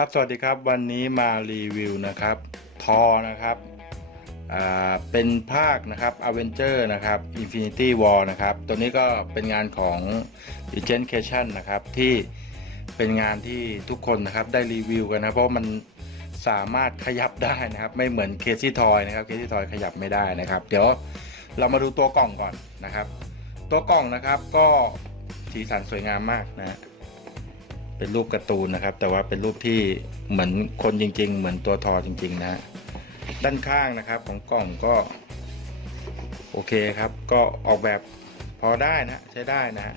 ครับสวัสดีครับวันนี้มารีวิวนะครับทอนะครับอ่าเป็นภาคนะครับ a v e n g e r นะครับ Infinity War นะครับ ตัวนี้ก็เป็นงานของ Legend Creation นะครับ ที่เป็นงานที่ทุกคนนะครับได้รีวิวกันนะ เพราะมันสามารถขยับได้นะครับ ไม่เหมือน Casey Toy นะครับ Casey Toy ขยับไม่ได้นะครับ เดี๋ยวเรามาดูตัวกล่องก่อนนะครับ ตัวกล่องนะครับก็สีสันสวยงามมากนะฮะ เป็นรูปการ์ตูนนะครับ แต่ว่าเป็นรูปที่เหมือนคนจริง ๆ เหมือนตัวทอจริง ๆ นะ ด้านข้างนะครับของกล่องก็ โอเคครับ ก็ออกแบบพอได้นะ ใช้ได้นะ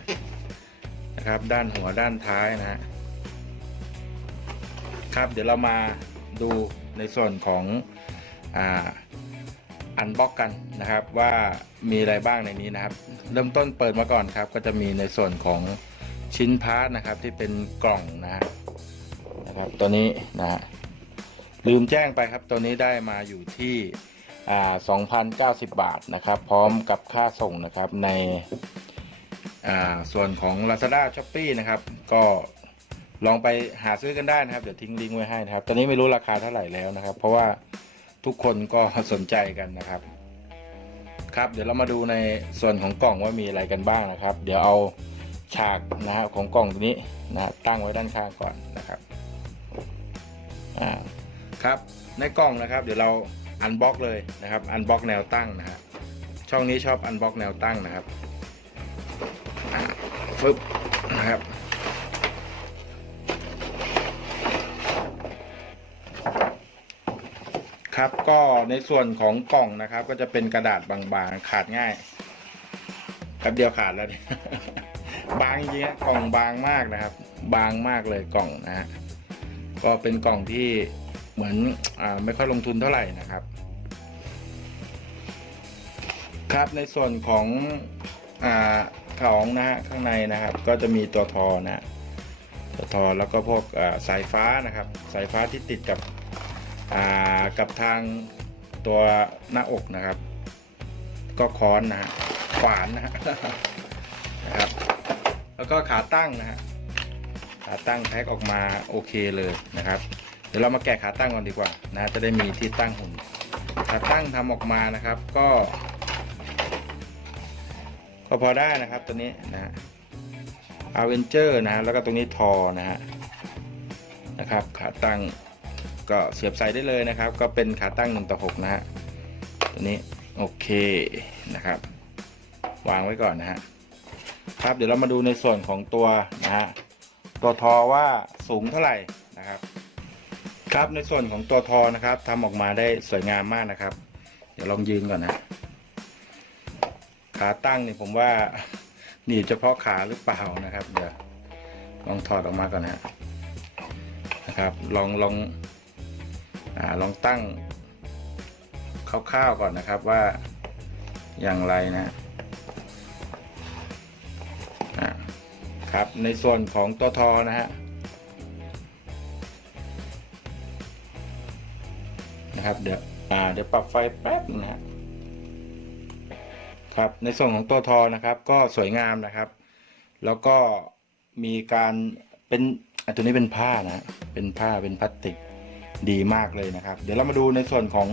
นะครับ ด้านหัวด้านท้ายนะครับ เดี๋ยวเรามาดูในส่วนของอันบ็อกกันนะครับว่ามีอะไรบ้างในนี้นะครับ เริ่มต้นเปิดมาก่อนครับ ก็จะมีในส่วนของ ชิ้นพาร์ทนะครับที่เป็นกล่องนะนะครับ ตัวนี้นะฮะลืมแจ้งไปครับ ตัวนี้ได้มาอยู่ที่อ่า2,090 บาทนะครับ พร้อมกับค่าส่งนะครับในอ่าส่วนของ Lazada s h o p e e นะครับ ก็ลองไปหาซื้อกันได้นะครับ เดี๋ยวทิ้งลิงก์ไว้ให้นะครับ ตอนนี้ไม่รู้ราคาเท่าไหร่แล้วนะครับ เพราะว่าทุกคนก็สนใจกันนะครับครับ เดี๋ยวเรามาดูในส่วนของกล่องว่ามีอะไรกันบ้างนะครับ เดี๋ยวเอา ฉากนะครับของกล่องตัวนี้นะตั้งไว้ด้านข้างก่อนนะครับอ่าครับในกล่องนะครับ เดี๋ยวเราอันบล็อกเลยนะครับ อันบล็อกแนวตั้งนะฮะช่องนี้ชอบอันบล็อกแนวตั้งนะครับฟึบนะครับครับก็ในส่วนของกล่องนะครับ ก็จะเป็นกระดาษบางๆขาดง่ายแป๊บเดียวขาดแล้วเนี่ย บางจริงๆกล่องบางมากนะครับ บางมากเลยกล่องนะฮะก็เป็นกล่องที่เหมือนอไม่ค่อยลงทุนเท่าไหร่นะครับ ครับในส่วนของอของนะฮะข้างในนะครับ ก็จะมีตัวทอนะฮะตัวทอแล้วก็พวกสายฟ้านะครับ สายฟ้าที่ติดกับกับทางตัวหน้าอกนะครับ ก็ค้อนนะฮะขวานนะฮะ แล้วก็ขาตั้งนะฮะขาตั้งแพ็คออกมาโอเคเลยนะครับ เดี๋ยวเรามาแกะขาตั้งก่อนดีกว่านะจะได้มีที่ตั้งหุ่นขาตั้งทำออกมานะครับก็ก็พอได้นะครับตัวนี้นะฮะอาเวนเจอร์นะฮะแล้วก็ตรงนี้ทอนะฮะนะครับ ขาตั้งก็เสียบใส่ได้เลยนะครับ ก็เป็นขาตั้ง1ต่อ6นะฮะตัวนี้โอเคนะครับ วางไว้ก่อนนะฮะ ครับ เดี๋ยวเรามาดูในส่วนของตัวนะฮะตัวทอว่าสูงเท่าไหร่นะครับ ครับในส่วนของตัวทอนะครับทำออกมาได้สวยงามมากนะครับ เดี๋ยวลองยืนก่อนนะ ขาตั้งนี่ผมว่าหนีบเฉพาะขาหรือเปล่านะครับ เดี๋ยวลองถอดออกมาก่อนนะฮะนะครับ ลองลองอ่าลองตั้งคร่าวๆก่อนนะครับว่าอย่างไรนะ ครับ ในส่วนของตัวทอนะฮะนะครับเดี๋ยวอ่าเดี๋ยวปรับไฟแป๊บนึงนะฮะครับในส่วนของตัวทอนะครับ ก็สวยงามนะครับ แล้วก็มีการเป็นอะตัวนี้เป็นผ้านะเป็นผ้าเป็นพลาสติกดีมากเลยนะครับ เดี๋ยวเรามาดูในส่วนของ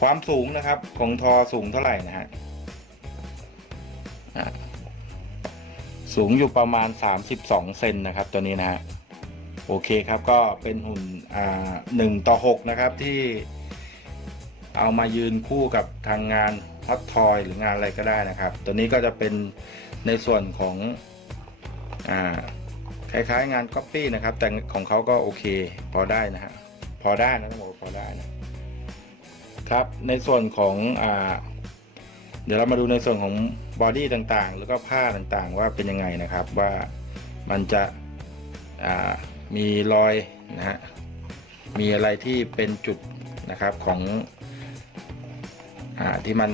ความสูงนะครับ ของทอสูงเท่าไหร่นะฮะ สูงอยู่ประมาณ 32 เซนนะครับตัวนี้นะฮะโอเคครับก็เป็นหุ่นอ่าหนึ่งต่อ 6 นะครับที่เอามายืนคู่กับทางงานฮอตทอยหรืองานอะไรก็ได้นะครับ ตัวนี้ก็จะเป็นในส่วนของอ่าคล้ายๆงานก๊อปปี้นะครับ แต่ของเขาก็โอเคพอได้นะฮะพอได้นะต้องบอกพอได้นะครับในส่วนของอ่า เดี๋ยวเรามาดูในส่วนของบอดี้ต่างๆ แล้วก็ผ้าต่างๆ ว่าเป็นยังไงนะครับว่ามันจะมีรอยนะฮะมีอะไรที่เป็นจุดนะครับของอที่มัน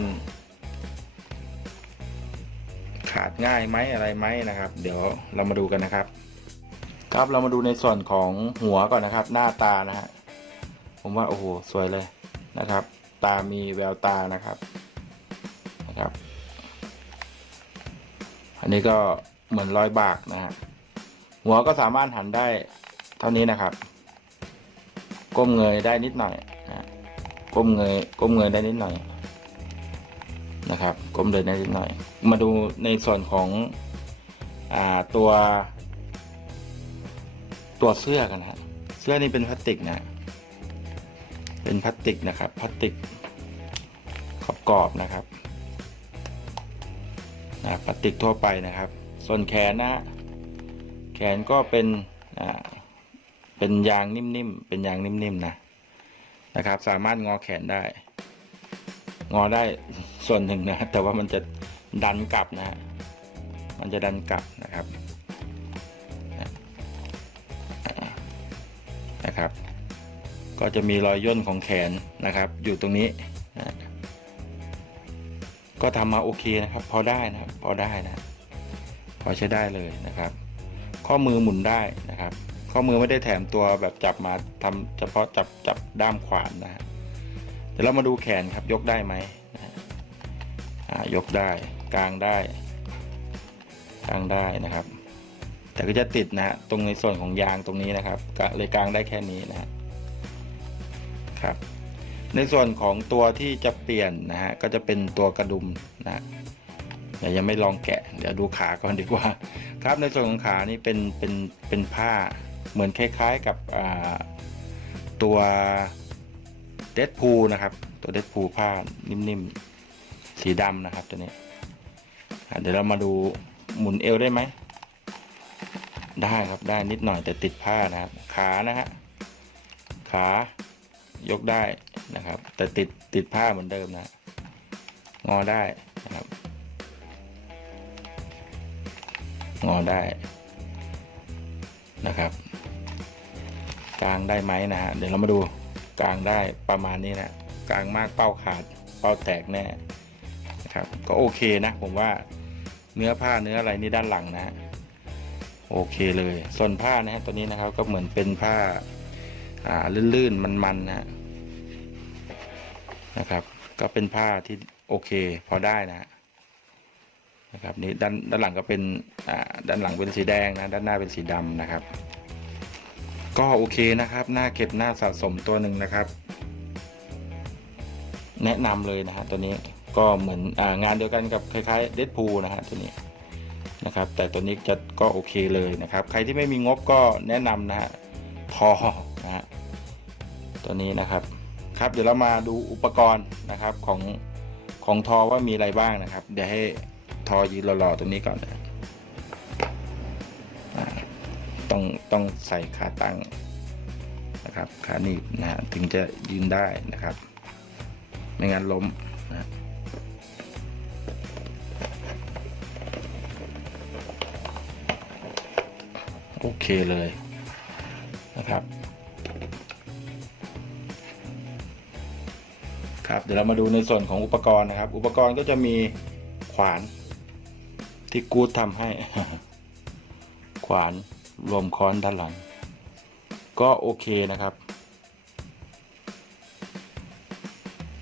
ขาดง่ายไหมอะไรไหมนะครับ เดี๋ยวเรามาดูกันนะครับ ครับเรามาดูในส่วนของหัวก่อนนะครับ หน้าตานะฮะผมว่าโอ้โหสวยเลยนะครับ ตามีแววตานะครับ นะครับ อันนี้ก็เหมือนรอยบากนะฮะหัวก็สามารถหันได้เท่านี้นะครับ ก้มเงยได้นิดหน่อยนะก้มเงยก้มเงยได้นิดหน่อยนะครับ ก้มเดินได้นิดหน่อย มาดูในส่วนของอ่าตัว ตัวเสื้อกันนะฮะเสื้อนี่เป็นพลาสติกนะเป็นพลาสติกนะครับพลาสติกขอบกรอบนะครับ พลาสติกทั่วไปนะครับ ส่วนแขนนะแขนก็เป็นอ่าเป็นยางนิ่มๆเป็นยางนิ่มๆนะนะครับ สามารถงอแขนได้ งอได้ส่วนหนึ่งนะ แต่ว่ามันจะดันกลับนะฮะมันจะดันกลับนะครับนะครับ ก็จะมีรอยย่นของแขนนะครับ อยู่ตรงนี้นะ ก็ทำมาโอเคนะครับ พอได้นะครับ พอได้นะพอใช้ได้เลยนะครับ ข้อมือหมุนได้นะครับ ข้อมือไม่ได้แถมตัวแบบจับมาทำเฉพาะจับจับด้ามขวานนะฮะเดี๋ยวเรามาดูแขนครับยกได้ไหมนะอ่ายกได้กลางได้กลางได้นะครับ แต่ก็จะติดนะฮะตรงในส่วนของยางตรงนี้นะครับเลยกลางได้แค่นี้นะครับ ในส่วนของตัวที่จะเปลี่ยนนะฮะก็จะเป็นตัวกระดุมนะเดี๋ยวยังไม่ลองแกะ เดี๋ยวดูขาก่อนดีกว่า ครับในส่วนของขานี่เป็นเป็นเป็นผ้าเหมือนคล้ายๆกับตัวเดดพูนะครับ ตัวเดดพูผ้านิ่มๆ สีดำนะครับตัวนี้เดี๋ยวเรามาดูหมุนเอวได้ไหม ได้ครับได้นิดหน่อยแต่ติดผ้านะครับ ขานะฮะขา ยกได้นะครับ แต่ติดติดผ้าเหมือนเดิมนะ งอได้นะครับ งอได้นะครับ กลางได้ไหมนะฮะเดี๋ยวเรามาดูกลางได้ประมาณนี้นะกลางมากเป้าขาดเป้าแตกแน่นะครับ ก็โอเคนะ ผมว่าเนื้อผ้าเนื้ออะไรนี่ด้านหลังนะ โอเคเลย ส่วนผ้านะฮะตัวนี้นะครับก็เหมือนเป็นผ้าอ่าลื่นๆ มันๆนะฮะ นะครับ ก็เป็นผ้าที่โอเคพอได้นะนะครับนี่ด้านด้านหลังก็เป็นอ่าด้านหลังเป็นสีแดงนะด้านหน้าเป็นสีดำนะครับ ก็โอเคนะครับหน้าเก็บหน้าสะสมตัวหนึ่งนะครับ แนะนำเลยนะฮะตัวนี้ก็เหมือนองานเดียวกันกับคล้ายๆเดดพูนะฮะตัวนี้นะครับ แต่ตัวนี้จะก็โอเคเลยนะครับ ใครที่ไม่มีงบก็แนะนำนะฮะทอนะฮะตัวนี้นะครับ ครับเดี๋ยวเรามาดูอุปกรณ์นะครับของของทอว่ามีอะไรบ้างนะครับ เดี๋ยวให้ทอยืนรอๆตรงนี้ก่อนนะต้องต้องใส่ขาตั้งนะครับขาหนีบนะฮะถึงจะยืนได้นะครับ ไม่งั้นล้มนะโอเคเลยนะครับ ครับเดี๋ยวเรามาดูในส่วนของอุปกรณ์นะครับ อุปกรณ์ก็จะมีขวานที่กูดทำให้ ขวานรวมค้อนด้านหลัง ก็โอเคนะครับ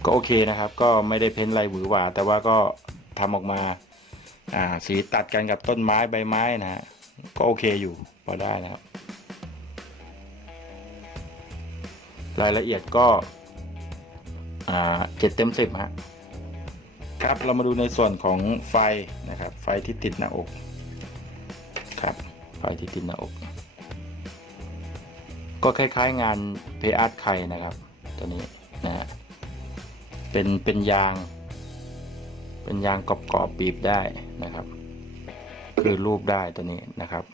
ก็โอเคนะครับ ก็ไม่ได้เพ้นลายหวือหวา แต่ว่าก็ทำออกมาอ่าสีตัดกันกับต้นไม้ใบไม้นะฮะก็โอเคอยู่พอได้นะครับ รายละเอียดก็ เจ็ดเต็มสิบฮะครับเรามาดูในส่วนของไฟนะครับ ไฟที่ติดหน้าอกครับ ไฟที่ติดหน้าอก ก็คล้ายๆงานเพอาร์ตไข่นะครับ ตัวนี้นะฮะเป็นเป็นยาง เป็นยางกรอบๆบีบได้นะครับ คือรูปได้ตัวนี้นะครับ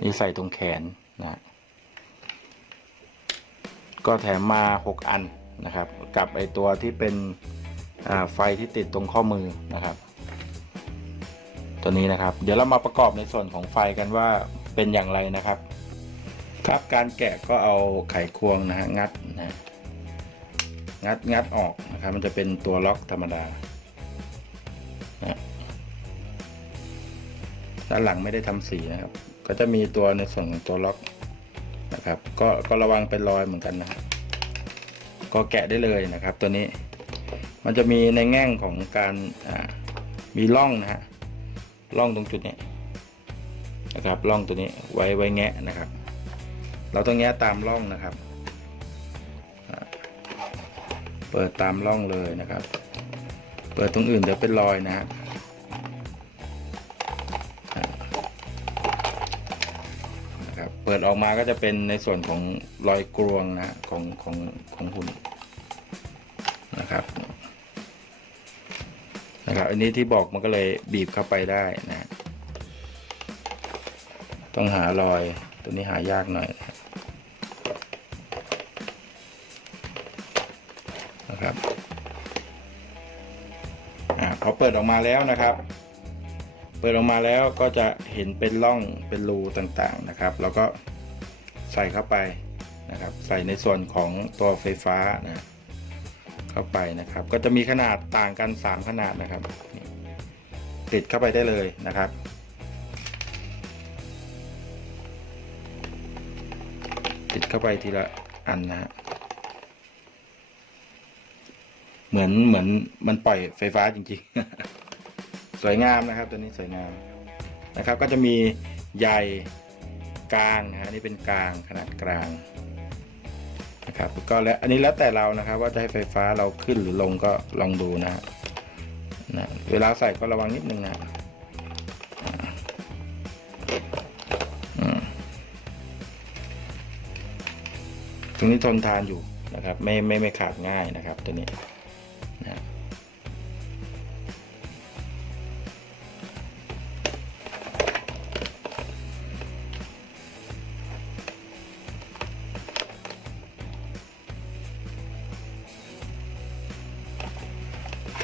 นี่ใส่ตรงแขนนะ ก็แถมมา 6 อัน นะครับ กับไอตัวที่เป็นไฟที่ติดตรงข้อมือนะครับ ตัวนี้นะครับ เดี๋ยวเรามาประกอบในส่วนของไฟกันว่าเป็นอย่างไรนะครับ ครับการแกะก็เอาไขควงนะฮะงัดนะงัดงัดออกนะครับ มันจะเป็นตัวล็อกธรรมดานะด้านหลังไม่ได้ทำสีนะครับ ก็จะมีตัวในส่วนของตัวล็อกนะครับ ก็ก็ระวังเป็นรอยเหมือนกันนะครับ ก็แกะได้เลยนะครับ ตัวนี้มันจะมีในแง่งของการมีร่องนะฮะร่องตรงจุดนี้นะครับร่องตัวนี้ไว้ไว้แงะนะครับ เราต้องแงะตามร่องนะครับ เปิดตามร่องเลยนะครับ เปิดตรงอื่นเดี๋ยวเป็นรอยนะฮะ เปิดออกมาก็จะเป็นในส่วนของรอยกรวงนะของของของหุ่นนะครับนะครับ อันนี้ที่บอกมันก็เลยบีบเข้าไปได้นะ ต้องหารอยตัวนี้หายากหน่อยนะครับอ่าพอเปิดออกมาแล้วนะครับ ปิดออกมาแล้วก็จะเห็นเป็นร่องเป็นรูต่างๆนะครับ แล้วก็ใส่เข้าไปนะครับ ใส่ในส่วนของตัวไฟฟ้านะเข้าไปนะครับ ก็จะมีขนาดต่างกัน 3 ขนาดนะครับ ติดเข้าไปได้เลยนะครับติดเข้าไปทีละอันนะฮะเหมือนเหมือนมันปล่อยไฟฟ้าจริงๆ สวยงามนะครับ ตัวนี้สวยงามนะครับ ก็จะมีใหญ่กลางนะฮะนี่เป็นกลางขนาดกลางนะครับก็แล้วอันนี้แล้วแต่เรานะครับ ว่าจะให้ไฟฟ้าเราขึ้นหรือลงก็ลองดูนะฮะนะเวลาใส่ก็ระวังนิดนึงนะอ่าอืมตรงนี้ทนทานอยู่นะครับ ไม่ไม่ไม่ขาดง่ายนะครับตัวนี้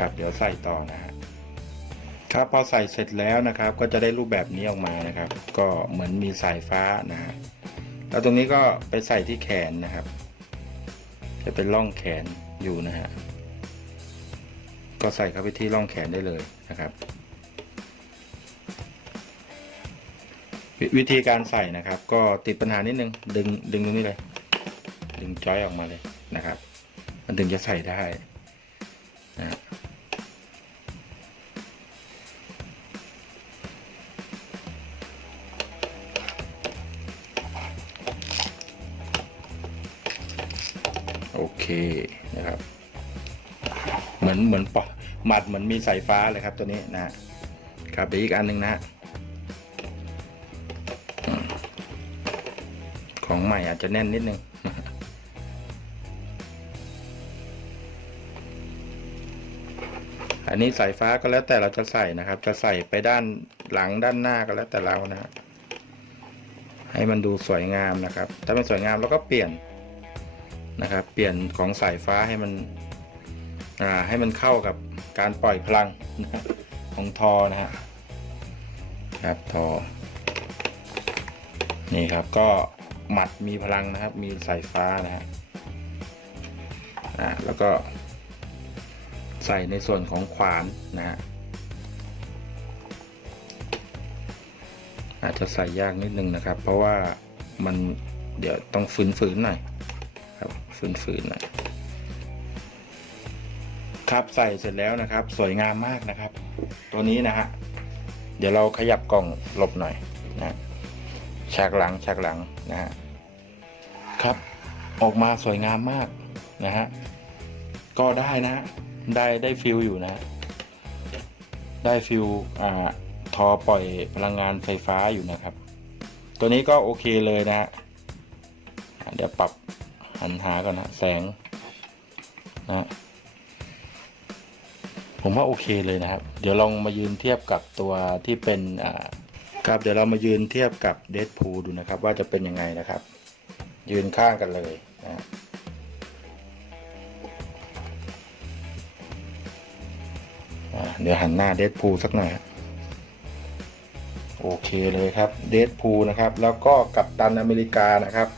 ครับ เดี๋ยวใส่ต่อนะฮะครับพอใส่เสร็จแล้วนะครับ ก็จะได้รูปแบบนี้ออกมานะครับ ก็เหมือนมีสายฟ้านะฮะแล้วตรงนี้ก็ไปใส่ที่แขนนะครับ จะเป็นร่องแขนอยู่นะฮะก็ใส่เข้าไปที่ร่องแขนได้เลยนะครับววิธีการใส่นะครับ ก็ติดปัญหานิดนึงดึงดึงตรงนี้เลย ดึงจอยออกมาเลยนะครับ มันถึงจะใส่ได้ มือนเหมือนปอหมัดเหมือนมีสายฟ้าเลยครับตัวนี้นะครับเดี๋ยวอีกอันหนึ่งนะฮะของใหม่อาจจะแน่นนิดนึงอันนี้สายฟ้าก็แล้วแต่เราจะใส่นะครับ จะใส่ไปด้านหลังด้านหน้าก็แล้วแต่เรานะฮะให้มันดูสวยงามนะครับ ถ้าไม่สวยงามเราก็เปลี่ยนนะครับ เปลี่ยนของสายฟ้าให้มัน ให้มันเข้ากับการปล่อยพลังนะของทอนะฮะครับทอ นี่ครับก็หมัดมีพลังนะครับ มีสายฟ้านะฮะอ่าแล้วก็ใส่ในส่วนของขวานนะฮะอาจจะใส่ยากนิดนึงนะครับ เพราะว่ามันเดี๋ยวต้องฝืนๆหน่อยครับฝืนๆหนะ ครับใส่เสร็จแล้วนะครับ สวยงามมากนะครับ ตัวนี้นะฮะเดี๋ยวเราขยับกล่องหลบหน่อยนะฉากหลังฉากหลังนะฮะครับออกมาสวยงามมากนะฮะก็ได้นะได้ได้ฟิลอยู่นะ ได้ฟิลอ่าทอปล่อยพลังงานไฟฟ้าอยู่นะครับ ตัวนี้ก็โอเคเลยนะฮะเดี๋ยวปรับหันหาก่อนนะแสงนะ ผมว่าโอเคเลยนะครับ เดี๋ยวลองมายืนเทียบกับตัวที่เป็นครับเดี๋ยวเรามายืนเทียบกับเดดพูดูนะครับ ว่าจะเป็นยังไงนะครับ ยืนข้างกันเลยนะเดี๋ยวหันหน้าเดดพูสักหน่อยโอเคเลยครับเดดพูนะครับ แล้วก็กับตันอเมริกานะครับ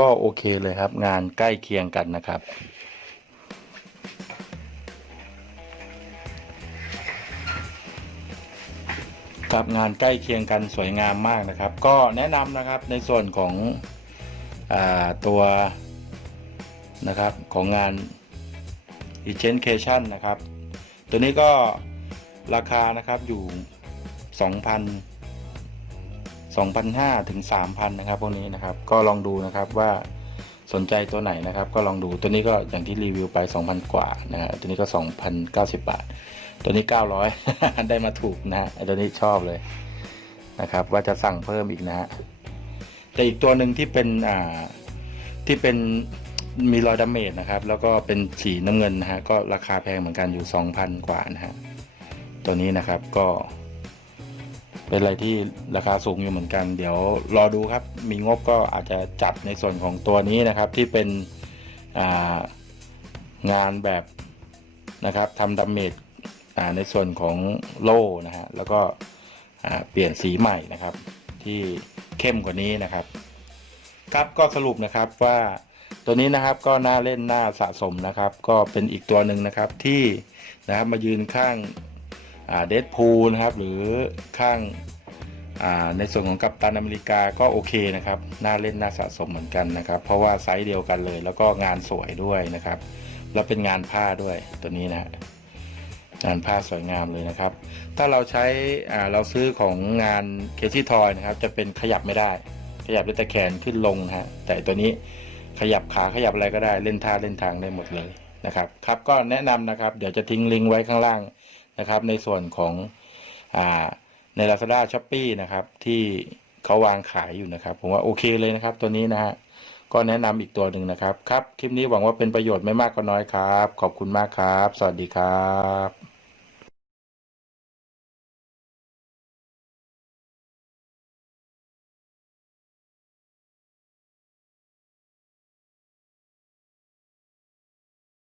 ก็โอเคเลยครับ งานใกล้เคียงกันนะครับ ครับงานใกล้เคียงกันสวยงามมากนะครับ ก็แนะนำนะครับในส่วนของอตัวนะครับของงาน e g e n c a t i o n นะครับ ตัวนี้ก็ราคานะครับอยู่ 2,000 2,500ถึง3,000นะครับพวกนี้นะครับก็ลองดูนะครับว่าสนใจตัวไหนนะครับ ก็ลองดูตัวนี้ก็อย่างที่รีวิวไป 2,000 กว่านะฮะตัวนี้ก็ 2,090 บาท ตัวนี้ 900 ได้มาถูกนะฮะตัวนี้ชอบเลยนะครับ ว่าจะสั่งเพิ่มอีกนะฮะแต่อีกตัวหนึ่งที่เป็นอ่าที่เป็นมีรอยดาเมจนะครับ แล้วก็เป็นสีน้ำเงินนะฮะก็ราคาแพงเหมือนกันอยู่ 2,000 กว่านะฮะตัวนี้นะครับก็ เป็นอะไรที่ราคาสูงอยู่เหมือนกัน เดี๋ยวรอดูครับ มีงบก็อาจจะจัดในส่วนของตัวนี้นะครับที่เป็นางานแบบนะครับทำดาเมจในส่วนของโล่นะฮะแล้วก็เปลี่ยนสีใหม่นะครับ ที่เข้มกว่านี้นะครับ ครับก็สรุปนะครับว่าตัวนี้นะครับก็น่าเล่นน่าสะสมนะครับ ก็เป็นอีกตัวหนึ่งนะครับที่นะครับมายืนข้าง เดดพูลนะครับ หรือข้างาในส่วนของกัปตันอเมริกาก็โอเคนะครับ น่าเล่นน่าสะสมเหมือนกันนะครับ เพราะว่าไซส์เดียวกันเลย แล้วก็งานสวยด้วยนะครับ แล้วเป็นงานผ้าด้วยตัวนี้นะงานผ้าสวยงามเลยนะครับ ถ้าเราใช้เราซื้อของงานเคซี่ทอยนะครับ จะเป็นขยับไม่ได้ ขยับได้แต่แขนขึ้นลงนะฮะ แต่ตัวนี้ขยับขาขยับอะไรก็ได้ เล่นท่าเล่นทางได้หมดเลยนะครับ ครับก็แนะนำนะครับ เดี๋ยวจะทิ้งลิงก์ไว้ข้างล่าง นะครับ ในส่วนของอ่าใน Lazada s h o p e e นะครับ ที่เขาวางขายอยู่นะครับ ผมว่าโอเคเลยนะครับ ตัวนี้นะฮะก็แนะนำอีกตัวหนึ่งนะครับ ครับ คลิปนี้หวังว่าเป็นประโยชน์ไม่มากก็น้อยครับ ขอบคุณมากครับ สวัสดีครับ